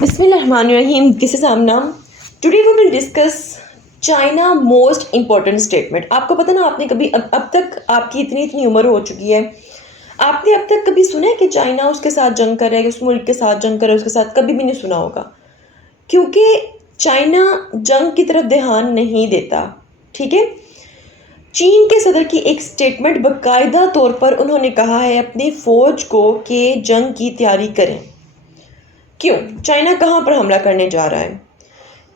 Bismillahirrahmanirrahim. This is Amna. Today we will discuss China most important statement. आपको पता ना, आपने कभी अब तक आपकी इतनी उम्र हो चुकी है, आपने अब तक कभी सुना है कि चाइना उसके साथ जंग कर रहा है, उस मुल्क के साथ जंग कर रहा है, उसके साथ कभी भी नहीं सुना होगा, क्योंकि चाइना जंग की तरफ ध्यान नहीं देता। ठीक है, चीन के सदर की एक स्टेटमेंट बाकायदा तौर पर उन्होंने कहा है अपनी फ़ौज को कि जंग की तैयारी करें। क्यों? चाइना कहाँ पर हमला करने जा रहा है?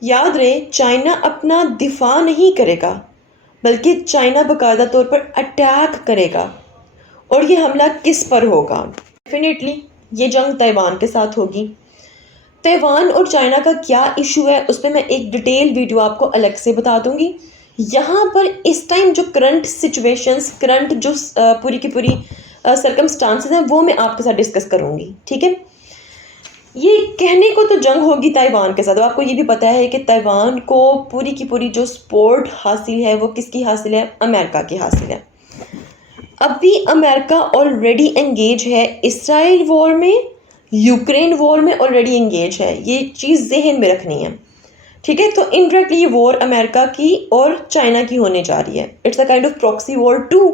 याद रहे, चाइना अपना दिफा नहीं करेगा, बल्कि चाइना बाकायदा तौर पर अटैक करेगा। और ये हमला किस पर होगा? डेफिनेटली ये जंग ताइवान के साथ होगी। ताइवान और चाइना का क्या इशू है, उस पर मैं एक डिटेल वीडियो आपको अलग से बता दूंगी। यहाँ पर इस टाइम जो करंट सिचुएशंस, करंट जो पूरी की पूरी सर्कमस्टांसेस हैं, वो मैं आपके साथ डिस्कस करूँगी। ठीक है, ये कहने को तो जंग होगी ताइवान के साथ। आपको ये भी पता है कि ताइवान को पूरी की पूरी जो सपोर्ट हासिल है वो किसकी हासिल है? अमेरिका की हासिल है। अभी अमेरिका ऑलरेडी एंगेज है इसराइल वॉर में, यूक्रेन वॉर में ऑलरेडी एंगेज है। ये चीज़ जहन में रखनी है। ठीक है, तो इनडायरेक्टली ये वॉर अमेरिका की और चाइना की होने जा रही है। It's a kind of proxy war too.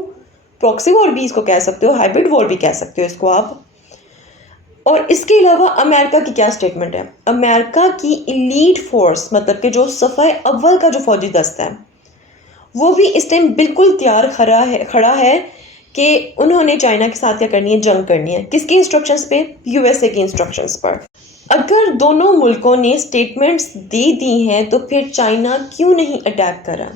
Proxy war भी इसको कह सकते हो, हाइब्रिड वॉर भी कह सकते हो इसको आप। और इसके अलावा अमेरिका की क्या स्टेटमेंट है? अमेरिका की इलीट फोर्स, मतलब कि जो सफ़े अव्वल का जो फौजी दस्ता है, वो भी इस टाइम बिल्कुल तैयार खड़ा है कि उन्होंने चाइना के साथ क्या करनी है? जंग करनी है। किसकी इंस्ट्रक्शंस पे? यूएसए की इंस्ट्रक्शंस पर। अगर दोनों मुल्कों ने स्टेटमेंट्स दे दी हैं तो फिर चाइना क्यों नहीं अटैक कर रहा?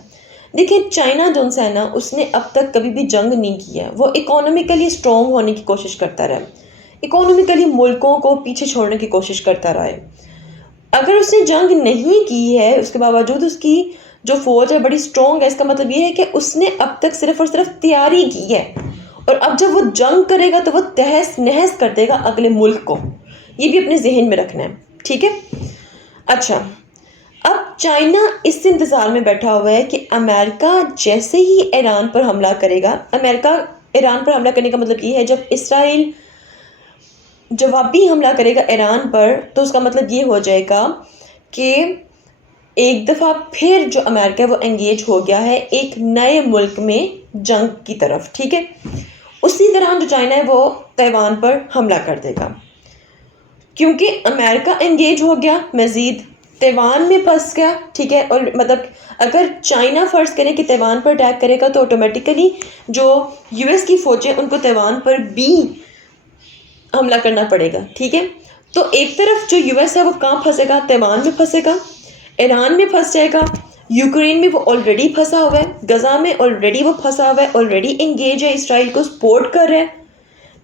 देखिए, चाइना जो है ना, उसने अब तक कभी भी जंग नहीं किया। वो इकोनॉमिकली स्ट्रॉन्ग होने की कोशिश करता रहा, इकोनॉमिकली मुल्कों को पीछे छोड़ने की कोशिश करता रहा है। अगर उसने जंग नहीं की है, उसके बावजूद उसकी जो फौज है बड़ी स्ट्रॉन्ग है, इसका मतलब ये है कि उसने अब तक सिर्फ और सिर्फ तैयारी की है। और अब जब वो जंग करेगा तो वो तहस नहस कर देगा अगले मुल्क को। ये भी अपने जहन में रखना है। ठीक है, अच्छा, अब चाइना इस इंतज़ार में बैठा हुआ है कि अमेरिका जैसे ही ईरान पर हमला करेगा, अमेरिका ईरान पर हमला करने का मतलब ये है, जब इसराइल जवाबी हमला करेगा ईरान पर, तो उसका मतलब ये हो जाएगा कि एक दफ़ा फिर जो अमेरिका है वो एंगेज हो गया है एक नए मुल्क में जंग की तरफ। ठीक है, उसी तरह जो चाइना है वो ताइवान पर हमला कर देगा, क्योंकि अमेरिका एंगेज हो गया, मज़ीद ताइवान में फंस गया। ठीक है, और मतलब अगर चाइना फ़र्ज़ करें कि ताइवान पर अटैक करेगा तो ऑटोमेटिकली जो यूएस की फ़ौजें, उनको ताइवान पर भी हमला करना पड़ेगा। ठीक है, तो एक तरफ जो यूएस है वो कहाँ फंसेगा? ताइवान में फंसेगा, ईरान में फंस जाएगा, यूक्रेन में वो ऑलरेडी फंसा हुआ है, गज़ा में ऑलरेडी वो फंसा हुआ है, ऑलरेडी एंगेज है, इसराइल को सपोर्ट कर रहा है।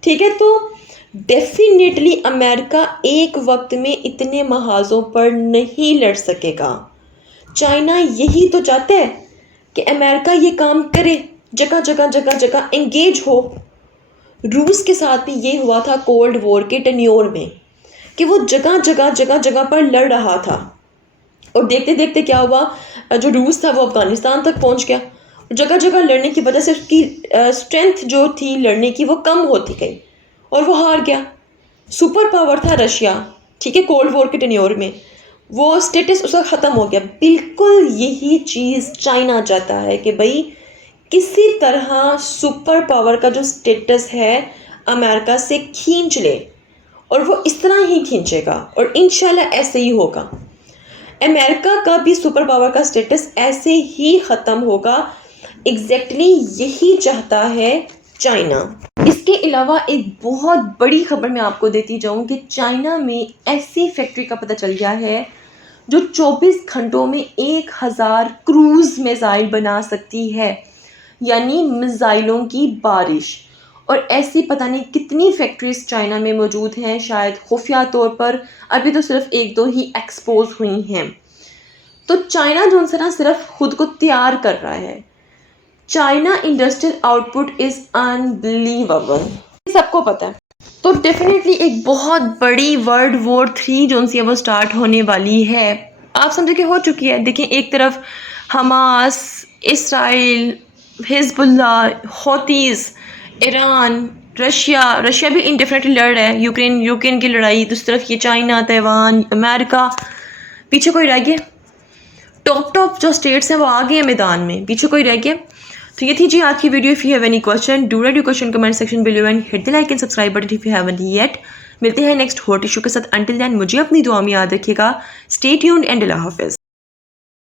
ठीक है, तो डेफिनेटली अमेरिका एक वक्त में इतने महाजों पर नहीं लड़ सकेगा। चाइना यही तो चाहता है कि अमेरिका ये काम करे, जगह जगह जगह जगह एंगेज हो। रूस के साथ भी ये हुआ था कोल्ड वॉर के टेन्योर में, कि वो जगह जगह जगह जगह पर लड़ रहा था, और देखते देखते क्या हुआ, जो रूस था वो अफ़गानिस्तान तक पहुंच गया। जगह जगह लड़ने की वजह से उसकी स्ट्रेंथ जो थी लड़ने की वो कम होती गई और वो हार गया। सुपर पावर था रशिया, ठीक है, कोल्ड वॉर के टेन्योर में, वो स्टेटस उसका ख़त्म हो गया। बिल्कुल यही चीज़ चाइना चाहता है कि भाई किसी तरह सुपर पावर का जो स्टेटस है अमेरिका से खींच ले, और वो इस तरह ही खींचेगा और इंशाल्लाह ऐसे ही होगा। अमेरिका का भी सुपर पावर का स्टेटस ऐसे ही ख़त्म होगा। एग्जैक्टली यही चाहता है चाइना। इसके अलावा एक बहुत बड़ी खबर मैं आपको देती जाऊँ कि चाइना में ऐसी फैक्ट्री का पता चल गया है जो 24 घंटों में 1000 क्रूज़ मिसाइल बना सकती है, यानी मिसाइलों की बारिश। और ऐसी पता नहीं कितनी फैक्ट्रीज चाइना में मौजूद हैं, शायद खुफिया तौर पर अभी तो सिर्फ एक दो ही एक्सपोज हुई हैं। तो चाइना जो है ना सिर्फ खुद को तैयार कर रहा है। China industrial output is unbelievable, सबको पता है। तो डेफिनेटली एक बहुत बड़ी वर्ल्ड वॉर 3 जो है वो स्टार्ट होने वाली है। आप समझे कि हो चुकी है। देखिए, एक तरफ Hamas, Israel, Hezbollah, Houthis, Iran, Russia भी इंडेफिनेटली लड़ रहा है, यूक्रेन की लड़ाई, दूसरी तरफ ये चाइना, ताइवान, अमेरिका, पीछे कोई रह गया? टॉप जो स्टेट्स हैं वो आ गए हैं मैदान में, पीछे कोई रह गया? तो ये थी जी आज की video. If you have any question do right your question comment section below and hit the like and subscribe button if you haven't yet. मिलते हैं नेक्स्ट हॉट इशू के साथ। अंटिल देन मुझे अपनी दुआ में याद रखिएगा। स्टे ट्यून्ड एंड अल्लाह हाफिज़।